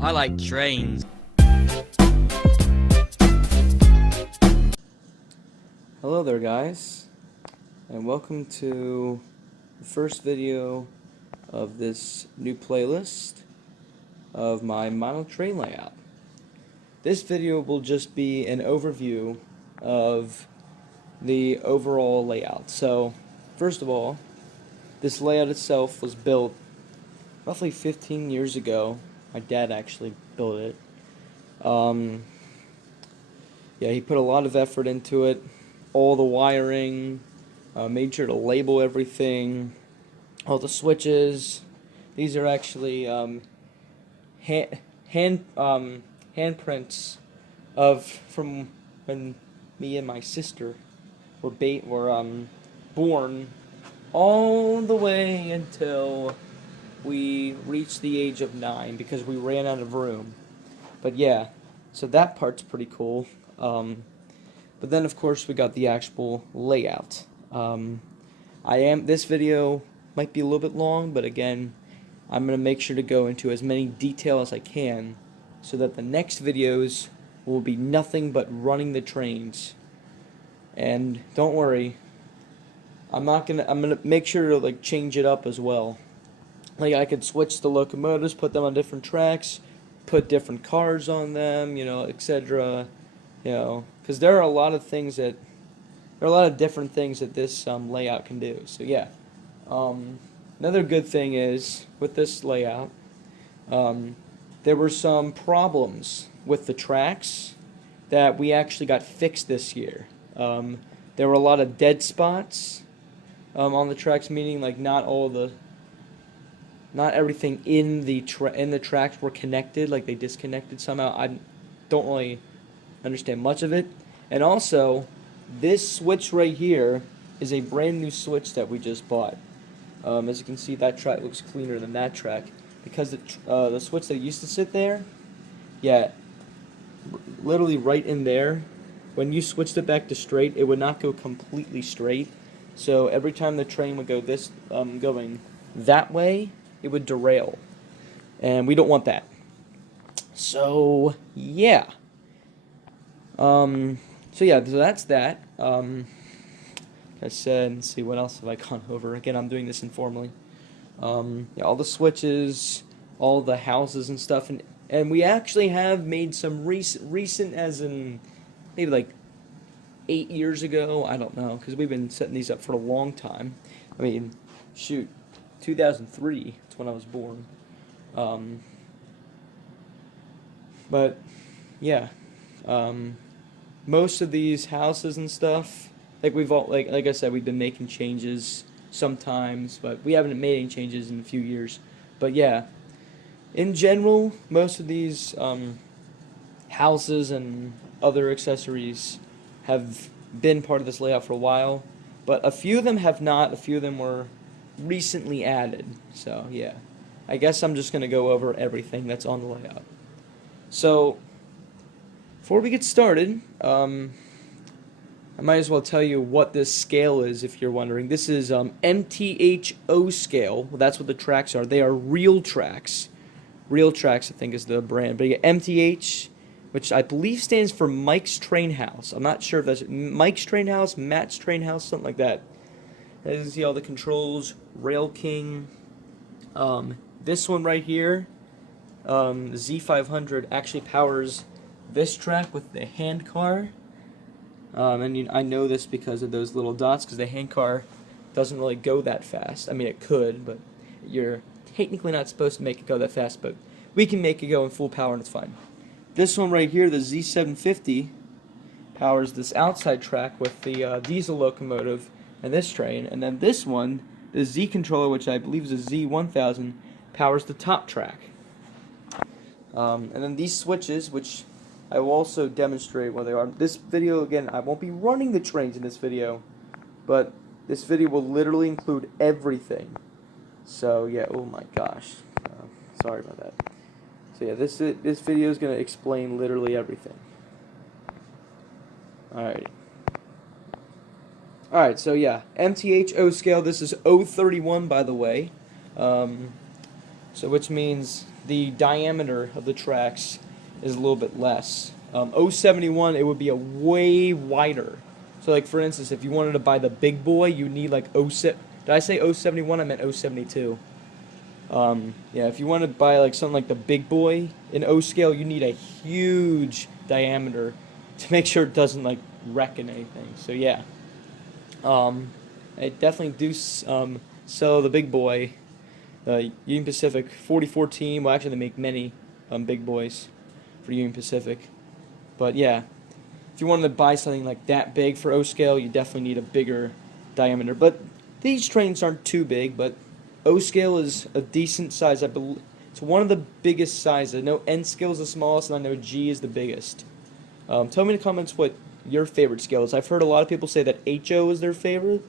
I like trains. Hello there guys, and welcome to the first video of this new playlist of my model train layout. This video will just be an overview of the overall layout. So, first of all, this layout itself was built roughly 15 years ago. My dad actually built it. Yeah, he put a lot of effort into it. All the wiring, made sure to label everything, all the switches. These are actually handprints from when me and my sister were born, all the way until we reached the age of 9 because we ran out of room. But yeah, so that part's pretty cool. But then of course we got the actual layout. This video might be a little bit long, but again, I'm going to make sure to go into as many detail as I can so that the next videos will be nothing but running the trains. And don't worry, I'm gonna make sure to like change it up as well. Like I could switch the locomotives, put them on different tracks, put different cars on them, etc. Because there are a lot of different things that this layout can do. So yeah, another good thing is with this layout, there were some problems with the tracks that we actually got fixed this year. There were a lot of dead spots on the tracks, meaning like not everything in the tracks were connected, like they disconnected somehow. I don't really understand much of it. And also, this switch right here is a brand new switch that we just bought. As you can see, that track looks cleaner than that track because the switch that used to sit there, yeah, literally right in there, when you switched it back to straight, it would not go completely straight. So every time the train would go going that way, it would derail, and we don't want that. So yeah. So that's that. Like I said, let's see, what else have I gone over? Again, I'm doing this informally. Yeah, all the switches, all the houses and stuff, and we actually have made some recent as in maybe like 8 years ago. I don't know, because we've been setting these up for a long time. I mean, shoot, 2003. That's when I was born. But yeah. Most of these houses and stuff, like like I said, we've been making changes sometimes, but we haven't made any changes in a few years. But yeah, in general, most of these houses and other accessories have been part of this layout for a while, but a few of them have not. A few of them were recently added. So yeah, I guess I'm just gonna go over everything that's on the layout. So before we get started, I might as well tell you what this scale is if you're wondering. This is MTHO scale. Well, that's what the tracks are. They are real tracks. Real Tracks, I think, is the brand. But you get MTH, which I believe stands for Mike's Train House. I'm not sure if that's Mike's Train House, Matt's Train House, something like that. As you can see, all the controls, Rail King. This one right here, the Z500, actually powers this track with the handcar. And I know this because of those little dots, because the handcar doesn't really go that fast. I mean, it could, but you're technically not supposed to make it go that fast, but we can make it go in full power and it's fine. This one right here, the Z750, powers this outside track with the diesel locomotive and this train, and then this one, the Z controller, which I believe is a Z1000, powers the top track. And then these switches, which I will also demonstrate what they are. This video, again, I won't be running the trains in this video, but this video will literally include everything. So yeah, oh my gosh, sorry about that. So yeah, this video is going to explain literally everything. Alrighty. Alright, so yeah, MTHO scale, this is 031 by the way. So which means the diameter of the tracks is a little bit less. 071, it would be a way wider. So like for instance, if you wanted to buy the big boy, you need like 07. Did I say 071? I meant 072. Yeah, if you want to buy like something like the big boy in O scale, you need a huge diameter to make sure it doesn't like wreck in anything. So yeah, I definitely do sell the big boy, Union Pacific 4014. Well, actually they make many big boys for Union Pacific, but yeah, if you wanted to buy something like that big for O scale, you definitely need a bigger diameter. But these trains aren't too big, but O scale is a decent size. I believe it's one of the biggest sizes. I know N scale is the smallest, and I know G is the biggest. Tell me in the comments what your favorite scale is. I've heard a lot of people say that HO is their favorite.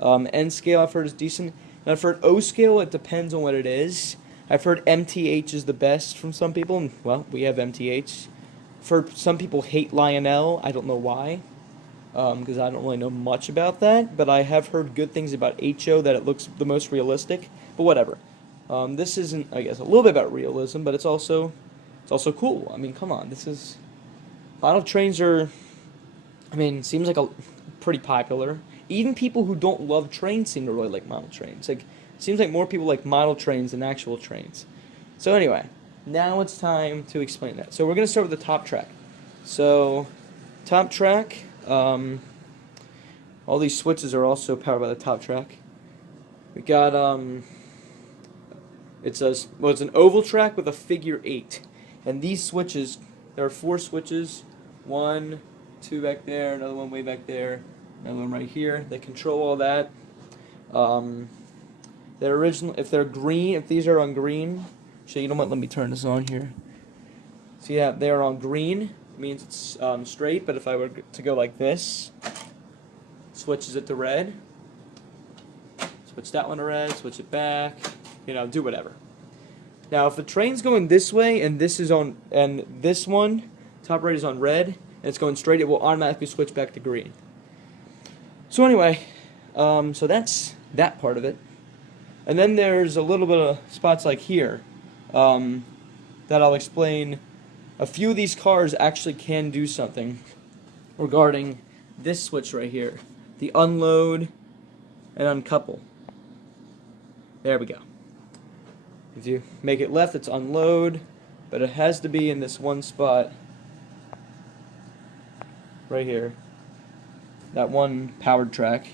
N scale I've heard is decent. And I've heard O scale, it depends on what it is. I've heard MTH is the best from some people, and well, we have MTH. I've heard some people hate Lionel. I don't know why, because I don't really know much about that, but I have heard good things about HO, that it looks the most realistic, but whatever. This isn't, I guess, a little bit about realism, but it's also cool. I mean, come on, this is, model trains are, I mean, seems like pretty popular. Even people who don't love trains seem to really like model trains. Like, it seems like more people like model trains than actual trains. So anyway, now it's time to explain that. So we're going to start with the top track. So, top track, all these switches are also powered by the top track. We got, it's an oval track with a figure 8. And these switches, there are 4 switches. 1, 2 back there, another one way back there, another one right here. They control all that. They're original. If they're green, if these are on green, so you know what? Let me turn this on here. So yeah, they are on green. It means it's straight. But if I were to go like this, switches it to red. Switch that one to red. Switch it back. You know, do whatever. Now, if the train's going this way and this is on, and this one, top right is on red, and it's going straight, it will automatically switch back to green. So anyway, so that's that part of it. And then there's a little bit of spots like here that I'll explain. A few of these cars actually can do something regarding this switch right here, the unload and uncouple. There we go. If you make it left, it's unload, but it has to be in this one spot right here, that one powered track,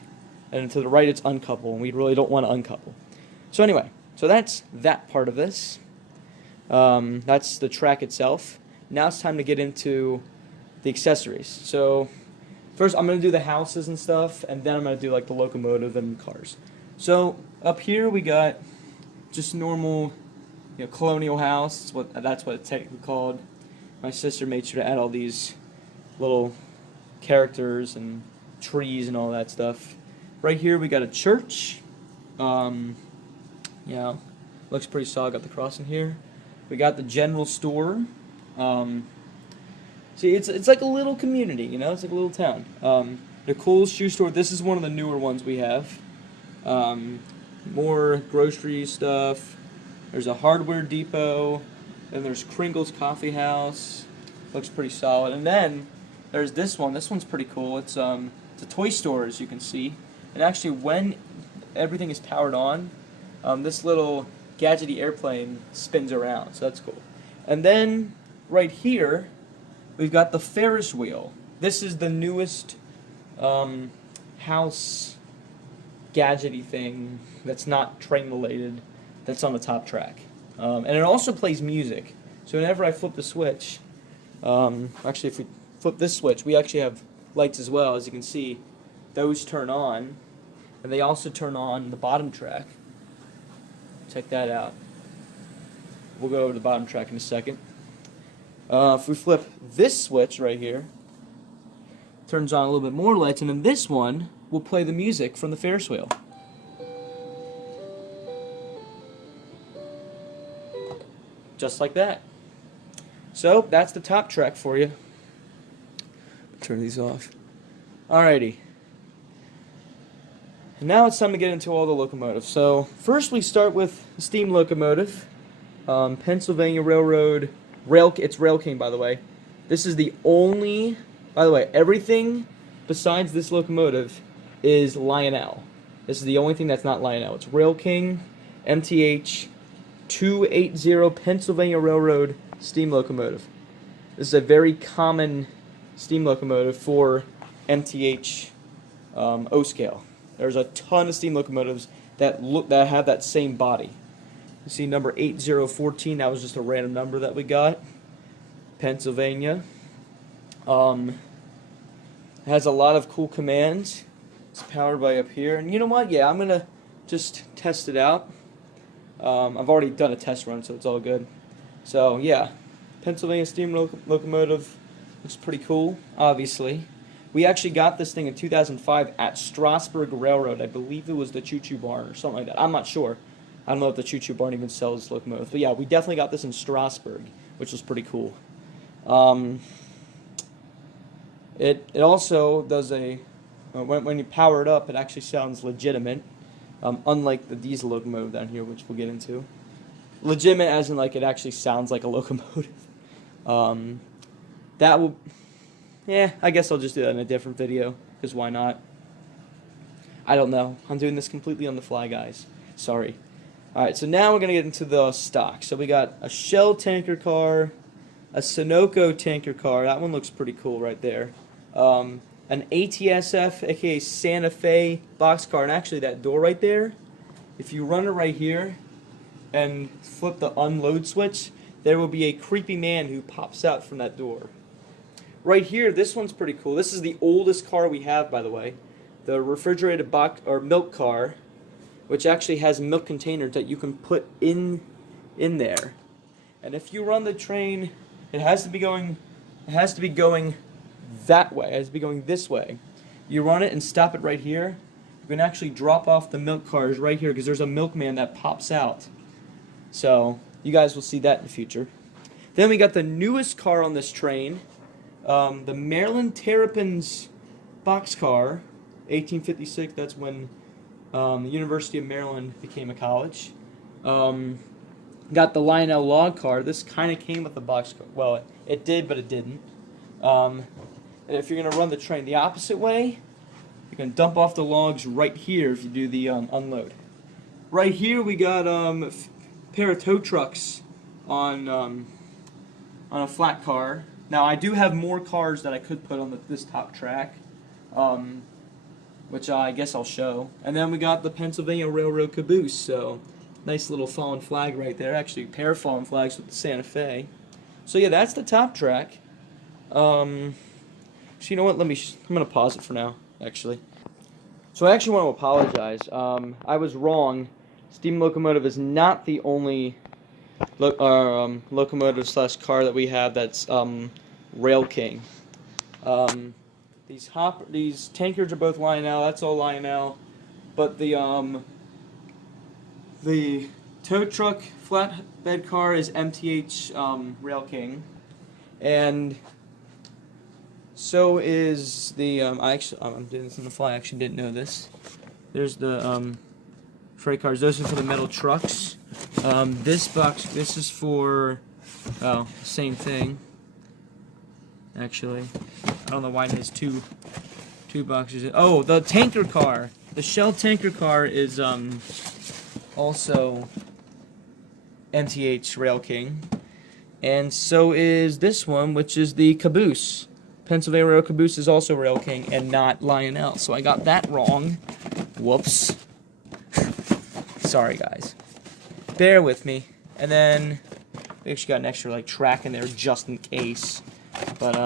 and to the right it's uncouple, and we really don't want to uncouple. So anyway, so that's that part of this. That's the track itself. Now it's time to get into the accessories. So first I'm going to do the houses and stuff, and then I'm going to do like the locomotive and cars. So up here we got just normal, colonial house. That's what it's technically called. My sister made sure to add all these little characters and trees and all that stuff. Right here we got a church. Looks pretty solid. Got the cross in here. We got the general store. See, it's like a little community, it's like a little town. Nicole's shoe store. This is one of the newer ones we have. More grocery stuff. There's a hardware depot. Then there's Kringle's Coffee House. Looks pretty solid. And then there's this one. This one's pretty cool. It's a toy store, as you can see. And actually, when everything is powered on, this little gadgety airplane spins around. So that's cool. And then right here, we've got the Ferris wheel. This is the newest house gadgety thing that's not train related, that's on the top track. And it also plays music. So whenever I flip the switch, actually if we flip this switch, we actually have lights as well. As you can see, those turn on, and they also turn on the bottom track. Check that out. We'll go over to the bottom track in a second. If we flip this switch right here, turns on a little bit more lights, and then this one will play the music from the Ferris wheel. Just like that. So, that's the top track for you. Turn these off. Alrighty. And now it's time to get into all the locomotives. So, first we start with the steam locomotive. Pennsylvania Railroad, it's Rail King, by the way. This is the only, by the way, everything besides this locomotive is Lionel. This is the only thing that's not Lionel. It's Rail King, MTH 280 Pennsylvania Railroad steam locomotive. This is a very common steam locomotive for MTH O scale. There's a ton of steam locomotives that have that same body. You see number 8014, that was just a random number that we got. Pennsylvania. Has a lot of cool commands. It's powered by up here. And you know what? Yeah, I'm going to just test it out. I've already done a test run, so it's all good. So, yeah. Pennsylvania steam locomotive looks pretty cool, obviously. We actually got this thing in 2005 at Strasburg Railroad. I believe it was the Choo Choo Barn or something like that. I'm not sure. I don't know if the Choo Choo Barn even sells locomotives. But yeah, we definitely got this in Strasburg, which was pretty cool. It also does a... when you power it up, it actually sounds legitimate. Unlike the diesel locomotive down here, which we'll get into. Legitimate as in like it actually sounds like a locomotive. That will... Yeah, I guess I'll just do that in a different video, because why not? I don't know. I'm doing this completely on the fly, guys. Sorry. Alright, so now we're going to get into the stock. So we got a Shell tanker car, a Sunoco tanker car. That one looks pretty cool right there. An ATSF, aka Santa Fe boxcar. And actually, that door right there, if you run it right here and flip the unload switch, there will be a creepy man who pops out from that door. Right here, this one's pretty cool. This is the oldest car we have, by the way. The refrigerated milk car, which actually has milk containers that you can put in there. And if you run the train, it has to be going that way. It has to be going this way. You run it and stop it right here. You can actually drop off the milk cars right here because there's a milkman that pops out. So you guys will see that in the future. Then we got the newest car on this train. The Maryland Terrapins boxcar, 1856, that's when the University of Maryland became a college. Got the Lionel log car. This kind of came with the boxcar. Well, it did, but it didn't. And if you're going to run the train the opposite way, you can dump off the logs right here if you do the unload. Right here we got a pair of tow trucks on a flat car. Now, I do have more cars that I could put on this top track, which I guess I'll show. And then we got the Pennsylvania Railroad caboose, so nice little fallen flag right there. Actually, a pair of fallen flags with the Santa Fe. So yeah, that's the top track. So you know what? I'm going to pause it for now, actually. So I actually want to apologize. I was wrong. Steam locomotive is not the only locomotive slash car that we have that's Rail King. These tankers are both Lionel. That's all Lionel. But the tow truck flatbed car is MTH Rail King, and so is the I'm doing this on the fly. I actually didn't know this. There's the freight cars. Those are for the metal trucks. This is for, same thing. Actually, I don't know why it has two boxes. Oh, the tanker car. The Shell tanker car is also MTH Rail King, and so is this one, which is the caboose. Pennsylvania Railroad caboose is also Rail King and not Lionel. So I got that wrong. Whoops. Sorry, guys. Bear with me. And then we actually got an extra track in there just in case. But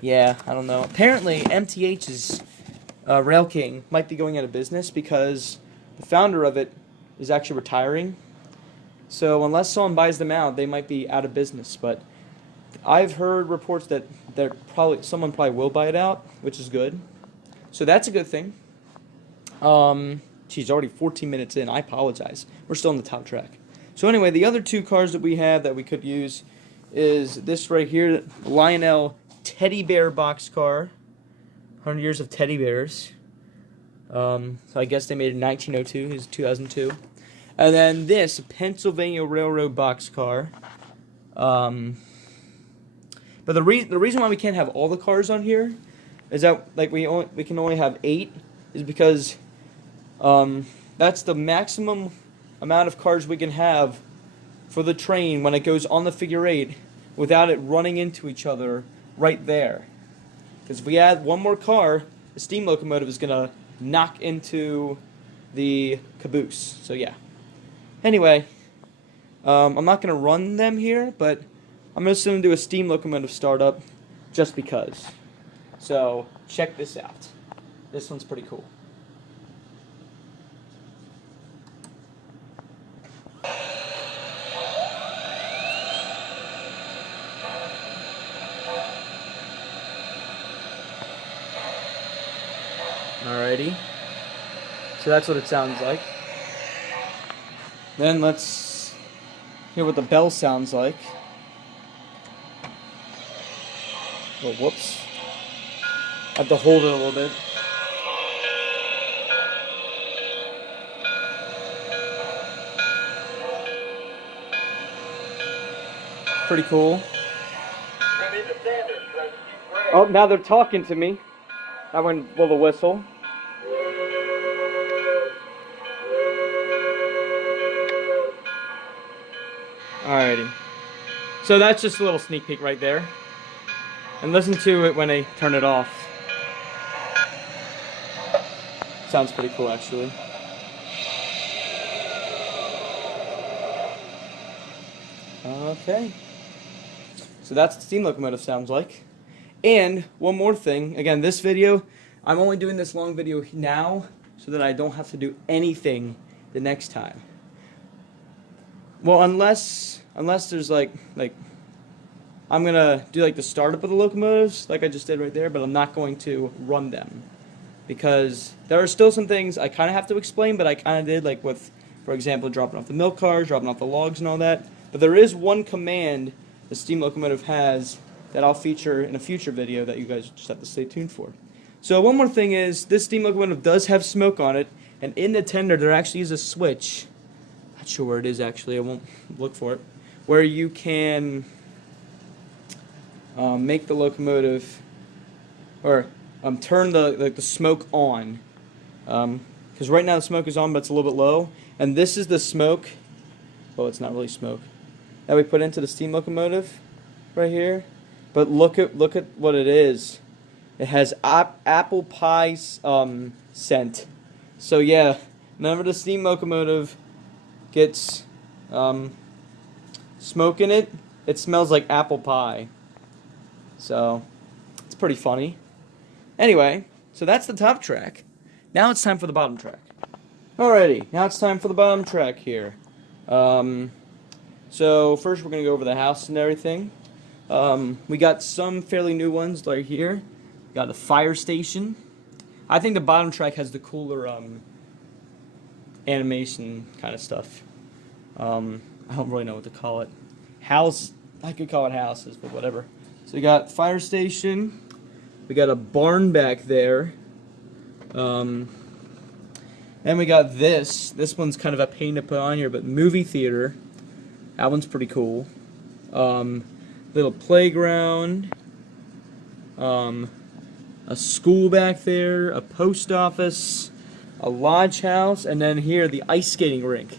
yeah, I don't know. Apparently, MTH's Rail King might be going out of business because the founder of it is actually retiring. So unless someone buys them out, they might be out of business. But I've heard reports that someone probably will buy it out, which is good. So that's a good thing. She's already 14 minutes in. I apologize. We're still on the top track. So anyway, the other two cars that we have that we could use is this right here, Lionel Teddy Bear boxcar. 100 years of teddy bears. So I guess they made it in 1902. It's 2002. And then this Pennsylvania Railroad boxcar. But the reason why we can't have all the cars on here is that like we can only have 8 is because that's the maximum amount of cars we can have for the train when it goes on the figure 8 without it running into each other right there. Because if we add one more car, the steam locomotive is gonna knock into the caboose. So yeah. Anyway, I'm not gonna run them here, but I'm just gonna do a steam locomotive startup just because. So check this out. This one's pretty cool. Alrighty. So that's what it sounds like. Then let's hear what the bell sounds like. Oh, whoops. I have to hold it a little bit. Pretty cool. Oh, now they're talking to me. I went blow the whistle. Alrighty. So that's just a little sneak peek right there. And listen to it when I turn it off. Sounds pretty cool, actually. Okay. So that's what the steam locomotive sounds like. And one more thing. Again, this video, I'm only doing this long video now so that I don't have to do anything the next time. Well, unless there's like I'm gonna do like the startup of the locomotives, like I just did right there, but I'm not going to run them because there are still some things I kind of have to explain, but I kind of did, like with, for example, dropping off the milk cars, dropping off the logs, and all that. But there is one command the steam locomotive has that I'll feature in a future video that you guys just have to stay tuned for. So one more thing is this steam locomotive does have smoke on it, and in the tender there actually is a switch. Not sure where it is actually. I won't look for it. Where you can make the locomotive or turn the smoke on. Because right now the smoke is on, but it's a little bit low. And this is the smoke. Well, it's not really smoke that we put into the steam locomotive right here. But look at what it is. It has apple pie scent. So yeah, whenever the steam locomotive gets smoke in it, it smells like apple pie. So it's pretty funny. Anyway, so that's the top track. Now it's time for the bottom track. Alrighty, now it's time for the bottom track here. So first we're gonna go over the house and everything. We got some fairly new ones right here. Got a fire station. I think the bottom track has the cooler animation kind of stuff. I don't really know what to call it. House, I could call it houses, but whatever. So we got fire station. We got a barn back there. Then we got this. This one's kind of a pain to put on here, but movie theater. That one's pretty cool. Little playground. A school back there. A post office. A lodge house. And then here, the ice skating rink.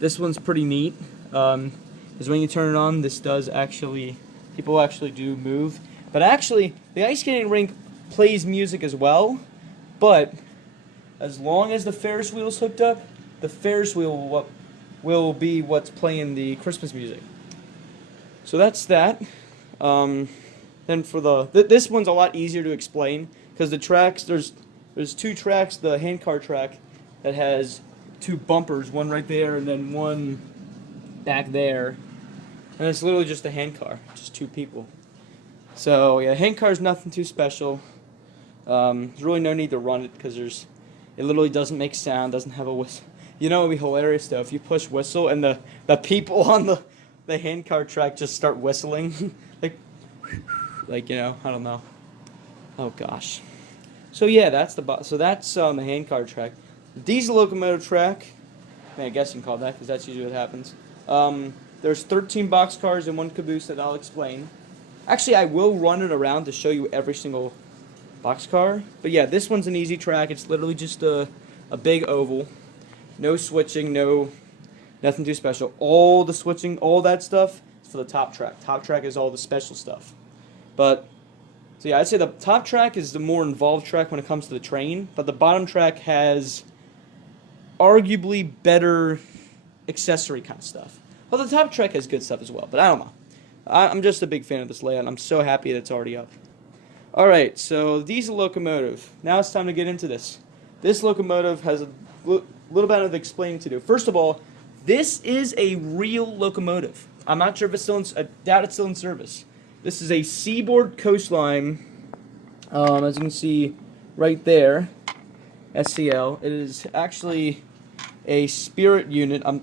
This one's pretty neat. Because when you turn it on, this does actually, people actually do move. But actually, the ice skating rink plays music as well. But as long as the Ferris wheel's hooked up, the Ferris wheel will be what's playing the Christmas music. So that's that. Then for this one's a lot easier to explain because the tracks, there's 2 tracks. The handcar track that has 2 bumpers, one right there and then one back there, and it's literally just a handcar, just 2 people. So yeah, handcar's nothing too special. There's really no need to run it because it literally doesn't make sound, doesn't have a whistle. You know, it'd be hilarious though if you push whistle and the people on the handcar track just start whistling, like you know, I don't know. Oh gosh. So yeah, that's the handcar track. The diesel locomotive track. I guess you can call that because that's usually what happens. There's 13 boxcars and one caboose that I'll explain. Actually, I will run it around to show you every single boxcar. But yeah, this one's an easy track. It's literally just a big oval. No switching, nothing too special. All the switching, all that stuff is for the top track. Top track is all the special stuff. But, so yeah, I'd say the top track is the more involved track when it comes to the train. But the bottom track has arguably better accessory kind of stuff. Well, the top track has good stuff as well, but I don't know. I'm just a big fan of this layout, and I'm so happy that it's already up. Alright, so diesel locomotive. Now it's time to get into this. This locomotive has a little bit of explaining to do. First of all, this is a real locomotive. I'm not sure if it's still in, I doubt it's still in service. This is a Seaboard Coastline, as you can see right there, SCL. It is actually a Spirit unit. I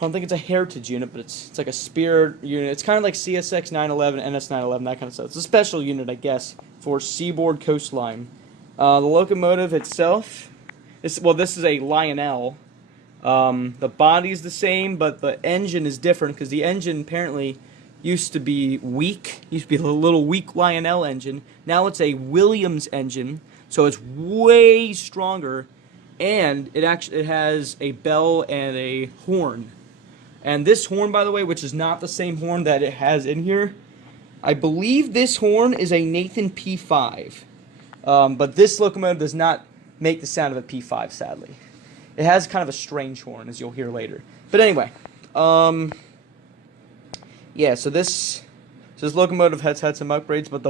don't think it's a heritage unit, but it's like a Spirit unit. It's kind of like CSX 911, NS 911, that kind of stuff. It's a special unit, I guess, for Seaboard Coastline. The locomotive itself, this is a Lionel. The body's the same, but the engine is different because the engine apparently used to be weak. Used to be a little weak Lionel engine. Now it's a Williams engine, so it's way stronger, and it has a bell and a horn. And this horn, by the way, which is not the same horn that it has in here, I believe this horn is a Nathan P5. But this locomotive does not make the sound of a P5, sadly. It has kind of a strange horn, as you'll hear later. But anyway, yeah, so this locomotive has had some upgrades, but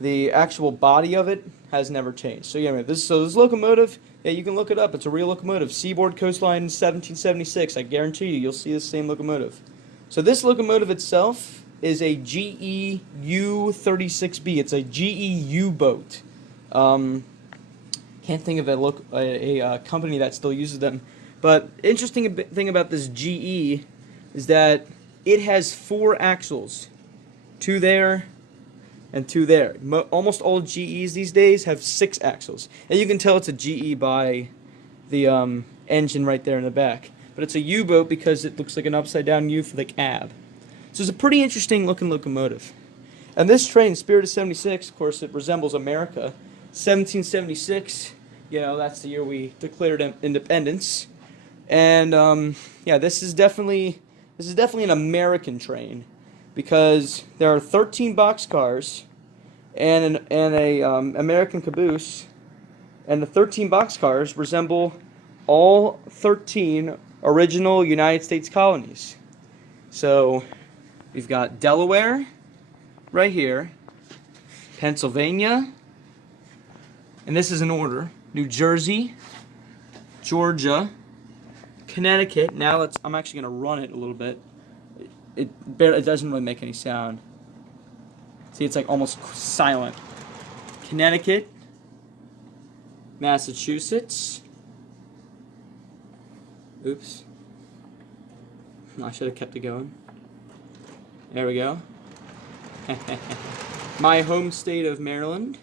the actual body of it has never changed. So yeah, this locomotive, yeah, you can look it up. It's a real locomotive. Seaboard Coastline 1776. I guarantee you'll see the same locomotive. So this locomotive itself is a GE U-36B. It's a GE U-boat. Can't think of a company that still uses them. But interesting thing about this GE is that it has 4 axles. 2 there and 2 there. Almost all GEs these days have 6 axles. And you can tell it's a GE by the engine right there in the back. But it's a U-boat because it looks like an upside-down U for the cab. So it's a pretty interesting looking locomotive. And this train, Spirit of 76, of course, it resembles America. 1776, you know, that's the year we declared independence. And yeah, this is definitely an American train, because there are 13 boxcars and a American caboose, and the 13 boxcars resemble all 13 original United States colonies. So we've got Delaware right here, Pennsylvania, and this is in order, New Jersey, Georgia, Connecticut. Now I'm actually going to run it a little bit. It doesn't really make any sound. See, it's like almost silent. Connecticut, Massachusetts. Oops. I should have kept it going. There we go. My home state of Maryland.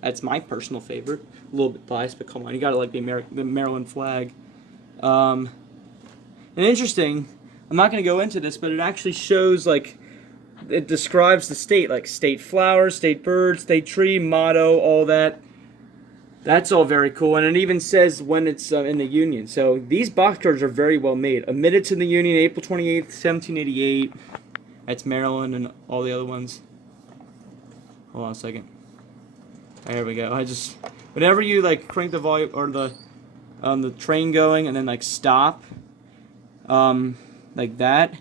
That's my personal favorite. A little bit biased, but come on, you gotta like the Maryland flag. And interesting, I'm not going to go into this, but it actually shows, like, it describes the state, like state flower, state bird, state tree, motto, all that. That's all very cool, and it even says when it's in the Union. So these boxcars are very well made. Admitted to the Union April 28th, 1788. That's Maryland and all the other ones. Hold on a second. There we go. Whenever you like crank the volume or the train going and then like stop, like that,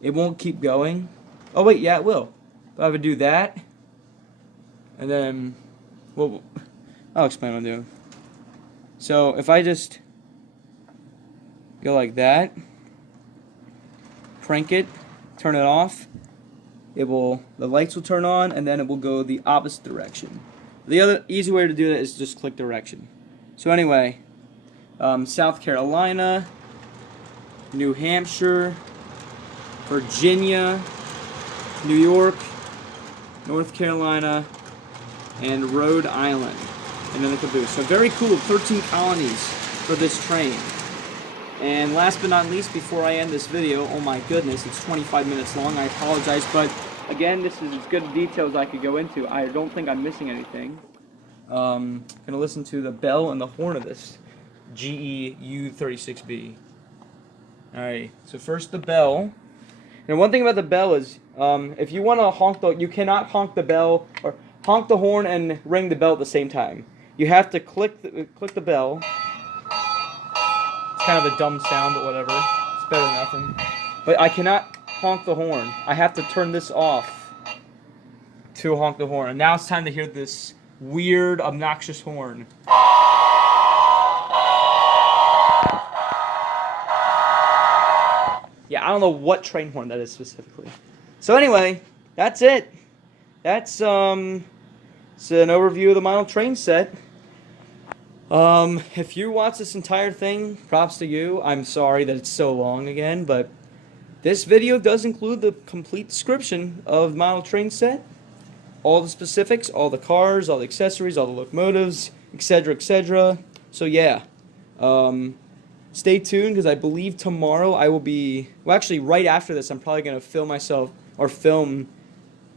it won't keep going. Oh wait, yeah, it will. But I would do that, and then, well, I'll explain what I'm doing. So if I just go like that, crank it, turn it off, the lights will turn on, and then it will go the opposite direction. The other easy way to do that is just click direction. So anyway, South Carolina, New Hampshire, Virginia, New York, North Carolina, and Rhode Island, and then the caboose. So very cool, 13 colonies for this train. And last but not least, before I end this video, oh my goodness, it's 25 minutes long, I apologize, but again, this is as good a detail as I could go into. I don't think I'm missing anything. Gonna listen to the bell and the horn of this GE U36B. Alright, so first the bell. And one thing about the bell is, if you want to honk you cannot honk the bell, or honk the horn and ring the bell at the same time. You have to click the bell. It's kind of a dumb sound, but whatever. It's better than nothing. But I cannot honk the horn. I have to turn this off to honk the horn. And now it's time to hear this weird, obnoxious horn. Yeah, I don't know what train horn that is specifically. So anyway, that's it. That's it's an overview of the model train set. If you watch this entire thing, props to you. I'm sorry that it's so long again, but this video does include the complete description of the model train set, all the specifics, all the cars, all the accessories, all the locomotives, etc., etc. So yeah, stay tuned, because I believe tomorrow I will be, well actually right after this, I'm probably going to film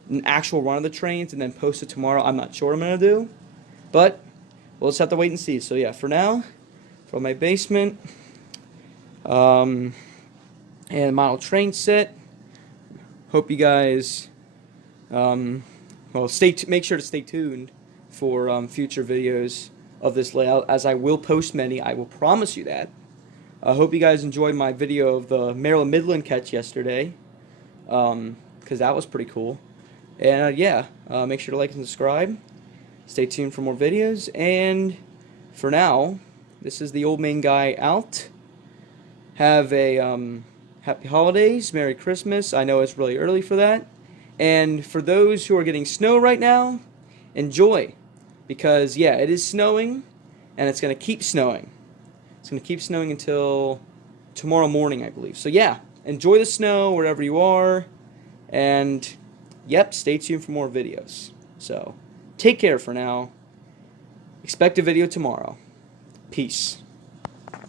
an actual run of the trains and then post it tomorrow. I'm not sure what I'm going to do, but we'll just have to wait and see. So yeah, for now, from my basement, and model train set, hope you guys, well, make sure to stay tuned for future videos of this layout, as I will post many. I will promise you that. I hope you guys enjoyed my video of the Maryland Midland catch yesterday, because that was pretty cool. And yeah, make sure to like and subscribe. Stay tuned for more videos. And for now, this is the old main guy out. Have a happy holidays, Merry Christmas. I know it's really early for that. And for those who are getting snow right now, enjoy. Because yeah, it is snowing, and it's going to keep snowing. It's going to keep snowing until tomorrow morning, I believe. So yeah, enjoy the snow wherever you are. And yep, stay tuned for more videos. So take care for now. Expect a video tomorrow. Peace.